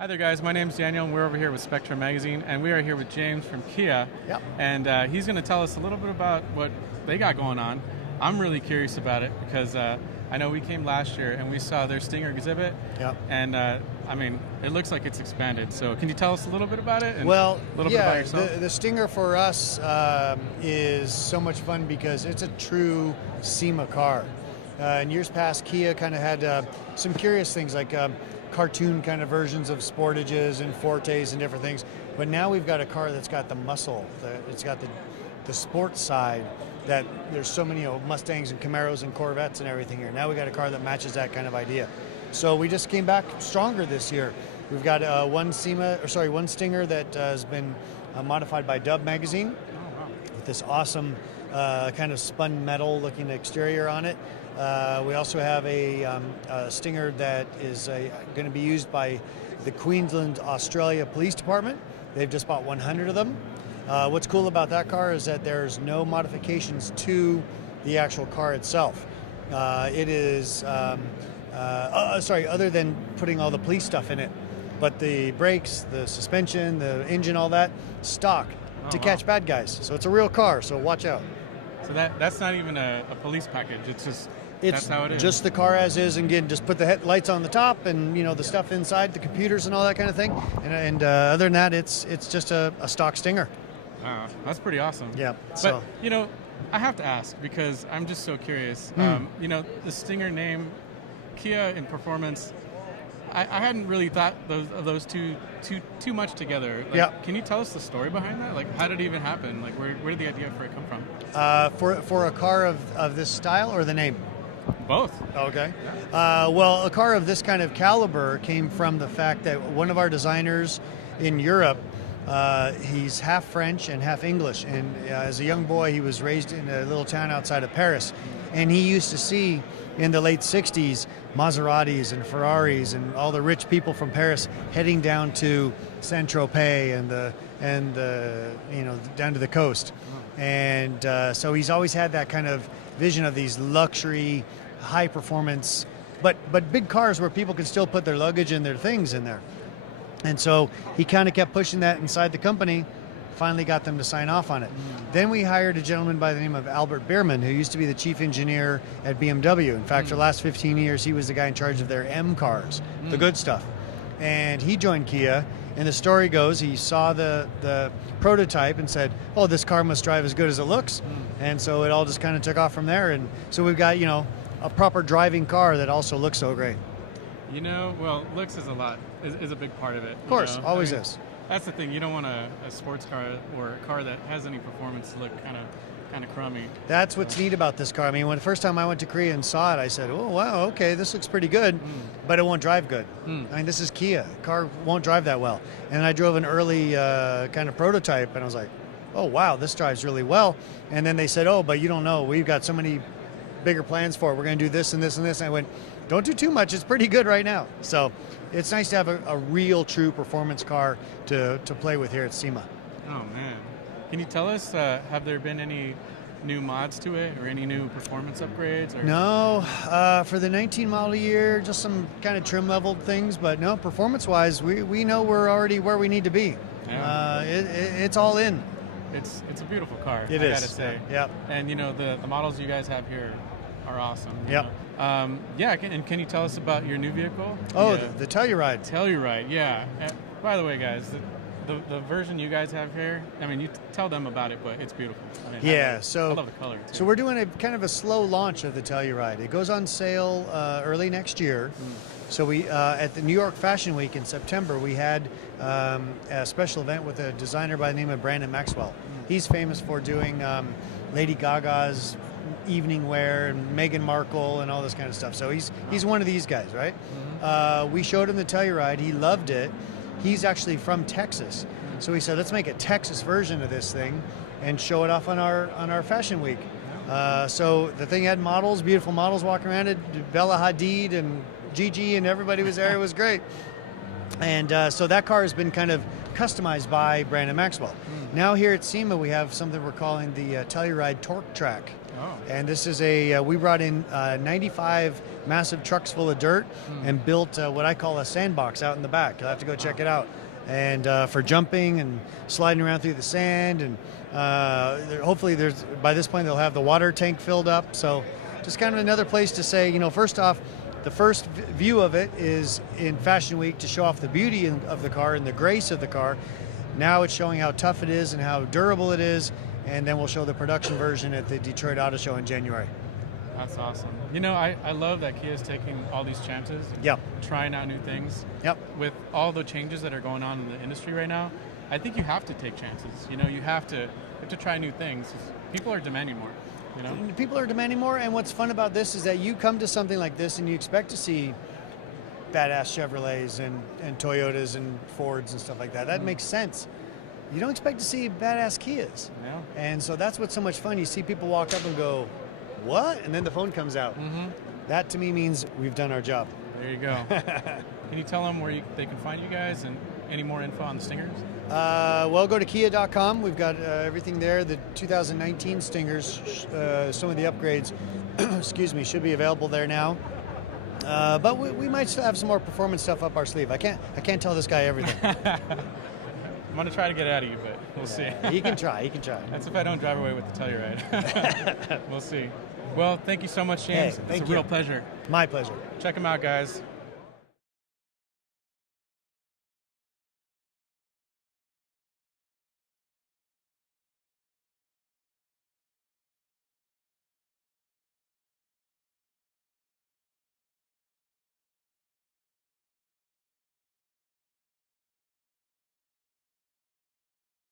Hi there, guys. My name's Daniel, and we're over here with Spektrum Magazine, and we are here with James from Kia. Yep. And he's going to tell us a little bit about what they got going on. I'm really curious about it because I know we came last year and we saw their Stinger exhibit. Yep. And I mean, it looks like it's expanded. So can you tell us a little bit about it? And well, a little bit about yourself? The Stinger for us is so much fun because it's a true SEMA car. In years past, Kia kind of had some curious things like cartoon kind of versions of Sportages and Fortes and different things. But now we've got a car that's got the muscle. It's got the sports side that there's so many Mustangs and Camaros and Corvettes and everything here. Now we got a car that matches that kind of idea. So we just came back stronger this year. We've got one Stinger that has been modified by Dub Magazine with this awesome kind of spun metal looking exterior on it. We also have a Stinger that is going to be used by the Queensland, Australia Police Department. They've just bought 100 of them. What's cool about that car is that there's no modifications to the actual car itself. It is, other than putting all the police stuff in it. But the brakes, the suspension, the engine, all that, stock to catch bad guys. So it's a real car, so watch out. So that's not even a police package. That's how it is. Just the car as is, and again, just put the lights on the top, and the stuff inside, the computers and all that kind of thing. And other than that, it's just a stock Stinger. That's pretty awesome. Yeah. But I have to ask because I'm just so curious. The Stinger name, Kia in performance. I hadn't really thought of those two too much together. Can you tell us the story behind that? Like, how did it even happen? Like, where did the idea for it come from? For a car of this style or the name? Both. Okay. Well, a car of this kind of caliber came from the fact that one of our designers in Europe, he's half French and half English, and as a young boy he was raised in a little town outside of Paris, and he used to see in the late 60s Maseratis and Ferraris and all the rich people from Paris heading down to Saint-Tropez and down to the coast. And so he's always had that kind of vision of these luxury, high performance, but big cars where people can still put their luggage and their things in there. And so he kind of kept pushing that inside the company, finally got them to sign off on it. Then we hired a gentleman by the name of Albert Bierman, who used to be the chief engineer at BMW. In fact, for the last 15 years, he was the guy in charge of their M cars, the good stuff. And he joined Kia, and the story goes, he saw the prototype and said, oh, this car must drive as good as it looks. And so it all just kind of took off from there. And so we've got, a proper driving car that also looks so great. Well, looks is a big part of it. Of course, always is. That's the thing. You don't want a sports car or a car that has any performance to look kind of crummy. That's what's neat about this car. I mean, when the first time I went to Korea and saw it, I said, oh, wow, okay, this looks pretty good, but it won't drive good. I mean, this is Kia. Car won't drive that well. And I drove an early kind of prototype, and I was like, oh, wow, this drives really well. And then they said, oh, but you don't know. We've got so many bigger plans for it. We're going to do this and this and this. And I went, don't do too much. It's pretty good right now. So it's nice to have a real, true performance car to play with here at SEMA. Oh, man. Can you tell us, have there been any new mods to it or any new performance upgrades? Or? No. For the 19 model year, just some kind of trim level things. But no, performance-wise, we know we're already where we need to be. Yeah. It's all in. It's a beautiful car, I gotta say. Yep. And the models you guys have here are awesome. Yep. And can you tell us about your new vehicle? The Telluride. Telluride, yeah. By the way, guys, the version you guys have here, I mean, you tell them about it, but it's beautiful. I mean, I love the color, too. So we're doing a kind of a slow launch of the Telluride. It goes on sale early next year. So we at the New York Fashion Week in September, we had a special event with a designer by the name of Brandon Maxwell. He's famous for doing Lady Gaga's evening wear and Meghan Markle and all this kind of stuff. So he's one of these guys, right? We showed him the Telluride. He loved it. He's actually from Texas, so he said, let's make a Texas version of this thing and show it off on our Fashion Week. So the thing had models, beautiful models walking around it. Bella Hadid and Gigi and everybody was there. It was great. And so that car has been kind of customized by Brandon Maxwell. Now here at SEMA, we have something we're calling the Telluride Torque Track. Oh. And this is we brought in 95 massive trucks full of dirt and built what I call a sandbox out in the back. You'll have to go check it out. And for jumping and sliding around through the sand, and hopefully by this point they'll have the water tank filled up. So just kind of another place to say, first off, the first view of it is in Fashion Week to show off the beauty of the car and the grace of the car. Now it's showing how tough it is and how durable it is, and then we'll show the production version at the Detroit Auto Show in January. That's awesome. I love that Kia's taking all these chances, trying out new things. Yep. With all the changes that are going on in the industry right now, I think you have to take chances. You have to try new things. People are demanding more. People are demanding more, and what's fun about this is that you come to something like this and you expect to see badass Chevrolets and Toyotas and Fords and stuff like that. That makes sense. You don't expect to see badass Kias. Yeah. And so that's what's so much fun. You see people walk up and go, what? And then the phone comes out. That to me means we've done our job. There you go. Can you tell them where they can find you guys and any more info on the Stingers? Well, go to kia.com. We've got everything there. The 2019 Stingers, some of the upgrades, excuse me, should be available there now. But we might still have some more performance stuff up our sleeve. I can't tell this guy everything. I'm going to try to get it out of you, but we'll see. He can try. That's if I don't drive away with the Telluride. We'll see. Well, thank you so much, James. Hey, it's a real pleasure. My pleasure. Check them out, guys.